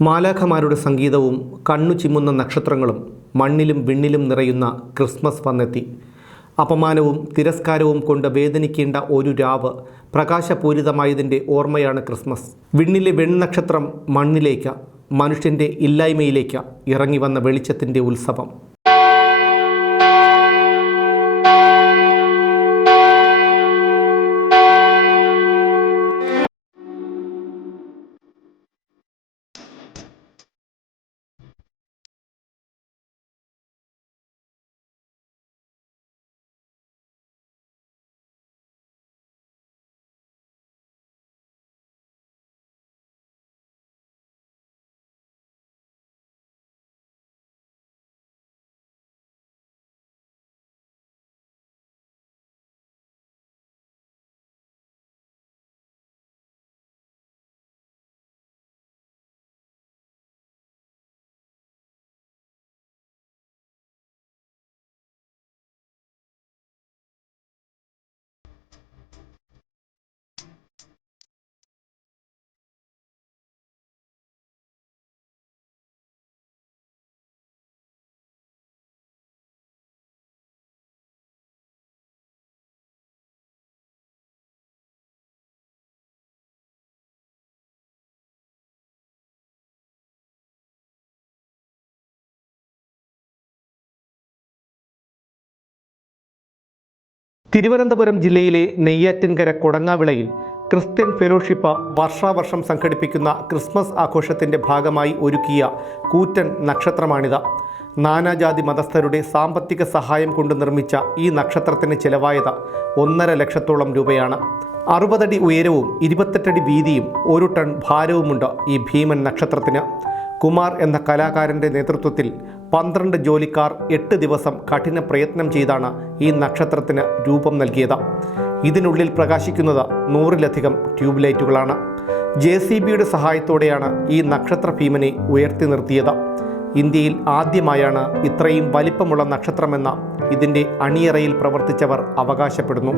മാലാഖമാരുടെ സംഗീതവും കണ്ണു ചിമ്മുന്ന നക്ഷത്രങ്ങളും മണ്ണിലും വിണ്ണിലും നിറയുന്ന ക്രിസ്മസ് വന്നെത്തി. അപമാനവും തിരസ്കാരവും കൊണ്ട് വേദനിക്കേണ്ട ഒരു രാവ് പ്രകാശപൂരിതമായതിന്റെ ഓർമ്മയാണ് ക്രിസ്മസ്. വിണ്ണിലെ വെൺനക്ഷത്രം മണ്ണിലേക്ക് മനുഷ്യന്റെ ഇല്ലായ്മയിലേക്ക് ഇറങ്ങി വന്ന വെളിച്ചത്തിന്റെ ഉത്സവം. തിരുവനന്തപുരം ജില്ലയിലെ നെയ്യാറ്റിൻകര കൊടങ്ങാവിളയിൽ ക്രിസ്ത്യൻ ഫെലോഷിപ്പ് വർഷാവർഷം സംഘടിപ്പിക്കുന്ന ക്രിസ്മസ് ആഘോഷത്തിന്റെ ഭാഗമായി ഒരുക്കിയ കൂറ്റൻ നക്ഷത്രമാണിത്. നാനാജാതി മതസ്ഥരുടെ സാമ്പത്തിക സഹായം കൊണ്ട് നിർമ്മിച്ച ഈ നക്ഷത്രത്തിന് ചിലവായത് ഒന്നര ലക്ഷത്തോളം രൂപയാണ്. അറുപതടി ഉയരവും ഇരുപത്തെട്ടടി വീതിയും ഒരു ടൺ ഭാരവുമുണ്ട് ഈ ഭീമൻ നക്ഷത്രത്തിന്. കുമാർ എന്ന കലാകാരന്റെ നേതൃത്വത്തിൽ പന്ത്രണ്ട് ജോലിക്കാർ എട്ട് ദിവസം കഠിന പ്രയത്നം ചെയ്താണ് ഈ നക്ഷത്രത്തിന് രൂപം നൽകിയത്. ഇതിനുള്ളിൽ പ്രകാശിക്കുന്നത് നൂറിലധികം ട്യൂബ് ലൈറ്റുകളാണ് ജെ സി ബിയുടെ സഹായത്തോടെയാണ് ഈ നക്ഷത്ര ഭീമനെ ഉയർത്തി നിർത്തിയത്. ഇന്ത്യയിൽ ആദ്യമായാണ് ഇത്രയും വലിപ്പമുള്ള നക്ഷത്രമെന്ന ഇതിന്റെ അണിയറയിൽ പ്രവർത്തിച്ചവർ അവകാശപ്പെടുന്നു.